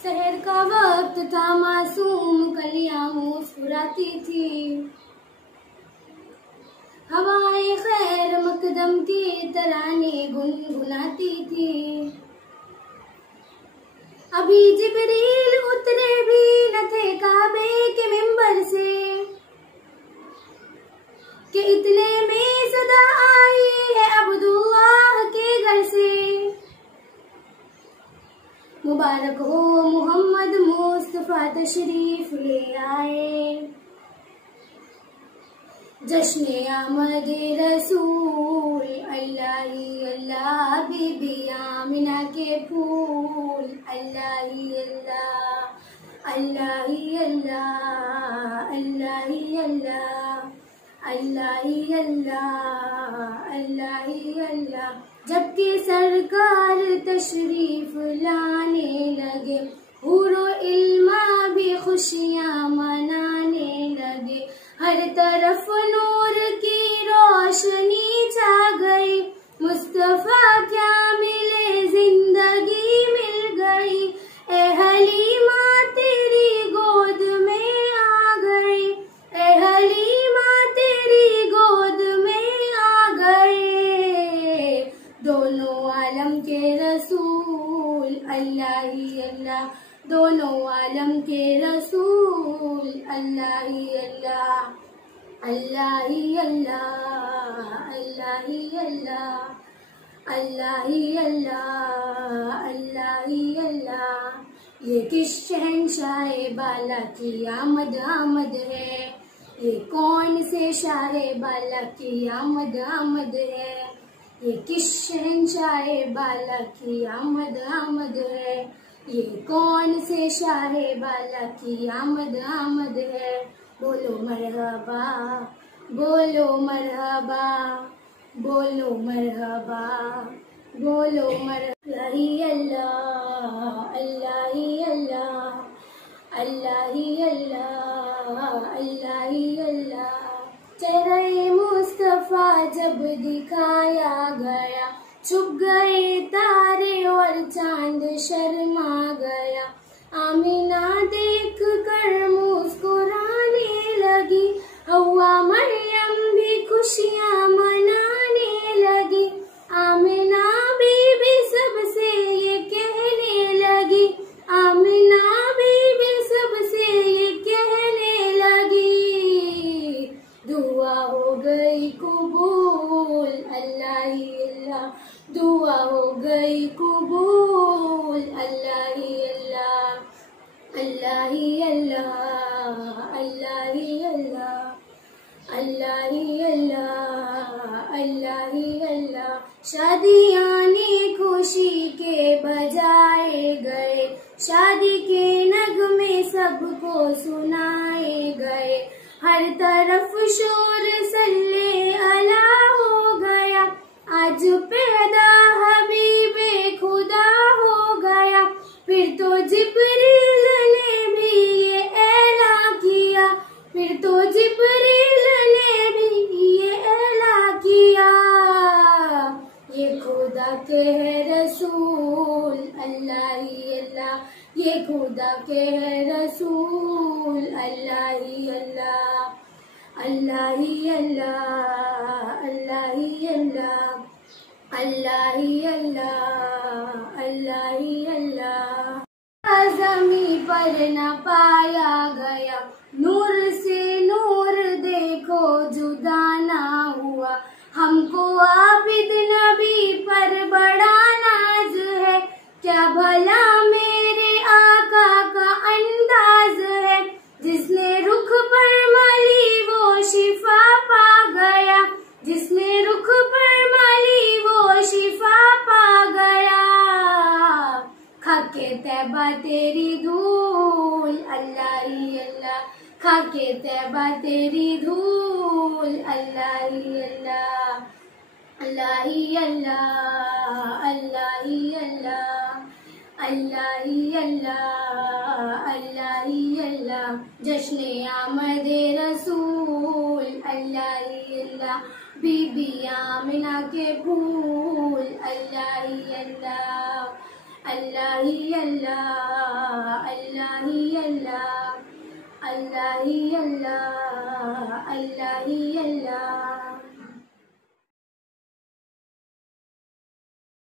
शहर का वक्त था, मासूम कलियां मुस्कुराती थी। हवाएं खैर मकदम की तराने गुनगुनाती थी। अभी जिब्रील उतरे भी न थे काबे के मिंबर से कि इतने में सदा आई है अब्दुल्लाह के घर से। मुबारक हो मोहम्मद मुस्तफा तशरीफ ले आए, जश्न आमद रसूल अल्लाह ही अल्लाह, बीबी आमिना के फूल अल्लाह ही अल्लाह, अल्लाह ही अल्लाह, अल्लाह ही अल्लाह, अल्लाह ही अल्लाह, अल्लाह ही अल्लाह। जबकि सरकार तशरीफ लाने लगे, हुरो इल्मा भी खुशियाँ मनाने लगे। हर तरफ नूर की रोशनी छा गई, मुस्तफा क्या मिले जिंदगी मिल गई। ए हलीमा तेरी गोद में आ गई, ए हलीमा तेरी गोद में आ गए। दोनों आलम के रसूल अल्लाह ही अल्लाह, दोनों आलम के रसूल अल्लाह ही अल्लाह, अल्लाह ही अल्लाह, अल्लाह ही अल्लाह, अल्लाह ही अल्लाह, अल्लाह ही अल्लाह। ये किस शहंशाह बाला की आमद आमद है, ये कौन से शाह बाला की आमद आमद है। ये किस शहंशाह बाला की आमद आमद है, ये कौन से शाह बाला की आमद आमद है। बोलो मरहबा, बोलो मरहबा, बोलो मरहबा, बोलो मरहबा। अल्लाह अल्लाह ही अल्लाह, अल्लाह ही अल्लाह, अल्लाह ही अल्लाह। चेहरे मुस्तफा जब दिखाया गया, छुप गए तारे और चांद शर्मा गया। आमिना देख कर मुस्कुराने लगी, हवा मरियम भी खुशियाँ मनाने लगी। आमिना बीबी सबसे ये कहने लगी, आमिना बीबी सबसे ये कहने लगी। दुआ हो गई कबूल अल्लाह ही अल्लाह, दुआ हो गई कबूल अल्लाह ही अल्लाह, अल्लाह ही अल्लाह, अल्लाह ही अल्लाह, अल्लाह ही अल्लाह, अल्लाह ही अल्लाह। शादियाँ ने खुशी के बजाए गए, शादी के नगमे सबको सुनाए गए। हर तरफ शोर सल्ले अला हो गया, आज पैदा हबीबे खुदा हो गया। फिर तो जिब्रील ने भी ये ऐलान किया, फिर तो जिब्रील ने भी ये ऐलान किया। ये खुदा के है रसूल अल्लाह ही अल्लाह, ये खुदा के है रसूल अल्लाह ही अल्लाह, अल्लाह ही अल्लाह, अल्लाह ही अल्लाह, अल्लाह ही अल्लाह, अल्लाह ही अल्लाह। ज़मीं पर न पाया गया, नूर से नूर देखो जुदा ना हुआ। हमको आबिद नबी पर बड़ा नाज है, क्या भला मेरे आका का अंदाज है। जिसने रुख पर मली वो शिफा पा गया, जिसने रुख पर मली वो शिफा पा गया। खाके तैबा तेरी धूल अल्लाह ही अल्लाह, खाके तैबा तेरी धूल अल्लाह ही अल्लाह, अल्लाह ही अल्लाह, अल्लाह ही अल्लाह, अल्लाह ही अल्लाह, अल्लाह ही अल्लाह। जश्न आमद रसूल अल्लाह ही अल्लाह, बीबी आमिना के फूल अल्लाह ही अल्लाह, अल्लाह ही अल्लाह, अल्लाह ही अल्लाह, अल्लाह ही अल्लाह, अल्लाह ही अल्लाह।